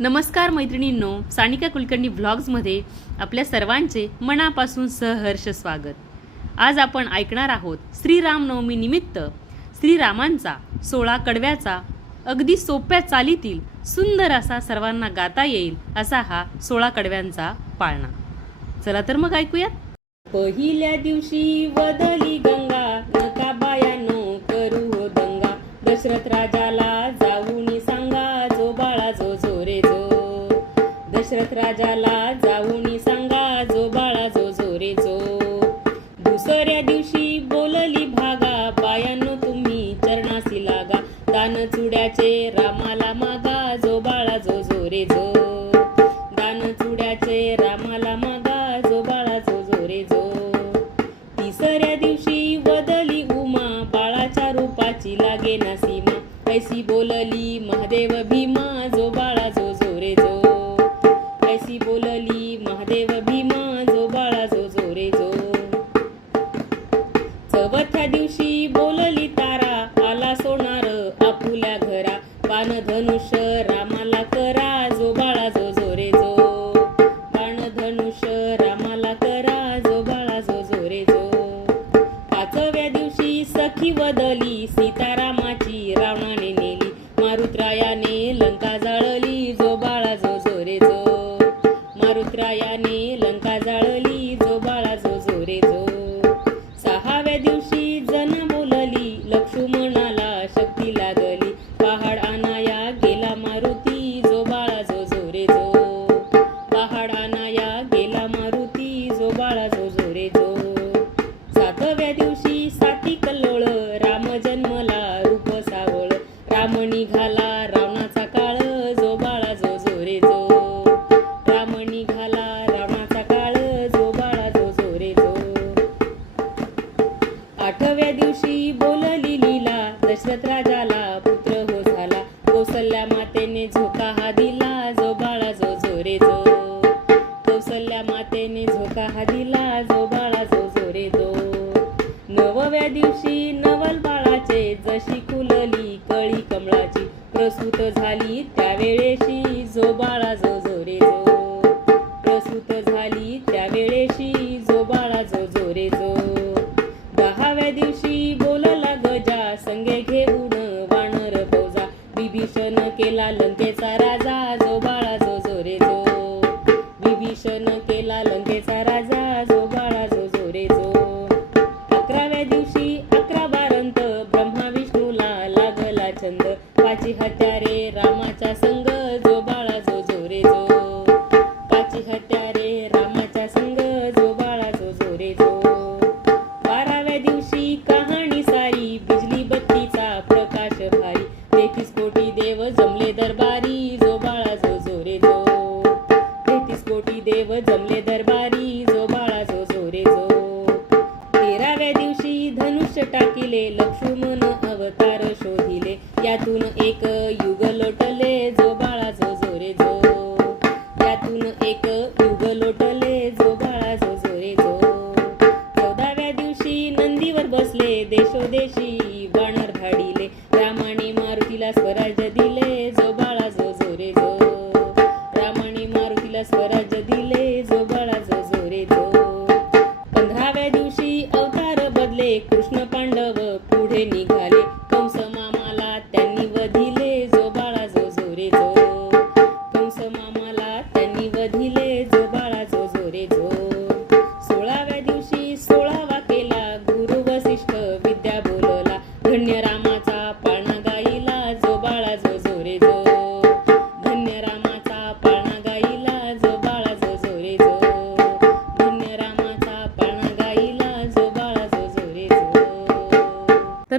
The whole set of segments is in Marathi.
नमस्कार मैत्रिणींनो सानिका कुलकर्णी व्लॉग्समध्ये आपल्या सर्वांचे मनापासून सहर्ष स्वागत. आज आपण ऐकणार आहोत श्रीरामनवमी निमित्त श्रीरामांचा सोळा कडव्याचा अगदी सोप्या चालीतील सुंदर असा सर्वांना गाता येईल असा हा सोळा कडव्यांचा पाळणा. चला तर मग ऐकूयात. पहिल्या दिवशी वदली गंगा नका बायानो करू हो दंगा. दशरथ राजाला राजाला जाऊनी सांगा जो बाळा जो जो रे जो दुसऱ्या दिवशी बोलली भागा बायांनो तुम्ही चरणासी लागा. दान चुड्याचे रामाला मागा जो बाळा जो जो रे जो दान चुड्याचे रामाला मागा जो बाळा जो जो रे जो तिसऱ्या दिवशी बदली उमा बाळाच्या रूपाची लागे ना सीमा. ऐसी बोलली ऐसी बोलली महादेव भीमा जो बाळा जो जो रे जो. चौथ्या दिवशी बोलली तारा आला सोनार आपुल्या घरा. बाण धनुष रामाला करा जो बाळा जो जो रे जो. बाण धनुष रामाला करा जो बाळा जो जो रे जो. पाचव्या दिवशी सखी वदली दशरथ पुत्र हो झाला. कौसल्या मातेने झोका हा दिला. जो बाळा जो जोरे जो. कौसल्या मातेने झोका हा दिला. जो बाळा जो जोरे जो. नवव्या दिवशी नवल बाळाचे जशी खुलली कळी कमळाची प्रसूत झाली त्यावेळेशी. जो बाळा जो जोरे जो. प्रसूत झाली त्यावेळेशी. जो बाळा जो जोरे जो. दहाव्या दिवशी कोटी देव जमले दरबारी जो बाळा जो जो रे जो. तेहतीस कोटी देव जमले दरबारी जो बाळा जो जो रे जो. तेराव्या दिवशी धनुष्य टाकिले लक्ष्मण अवतार शोधिले. यातून एक युग लोटले जो बाळा जो जो रे जो. यातून एक युग लोटले जो बाळा जो जो रे जो. चौदाव्या दिवशी नंदीवर बसले देशोदेशी बाणर धाडिले. मारुतीला स्वराज्य दिले जो बाळा जो जो रे जो. रामाने मारुतीला स्वराज्य दिले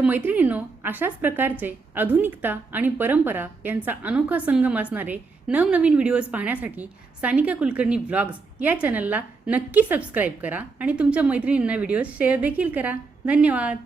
मैत्रिणींनो अशाच प्रकारचे आधुनिकता आणि परंपरा यांचा अनोखा संगम असणारे नवनवीन व्हिडिओज पाहण्यासाठी सानिका कुलकर्णी व्लॉग्स या चॅनलला नक्की सबस्क्राईब करा आणि तुमच्या मैत्रिणींना व्हिडिओज शेअर देखील करा. धन्यवाद.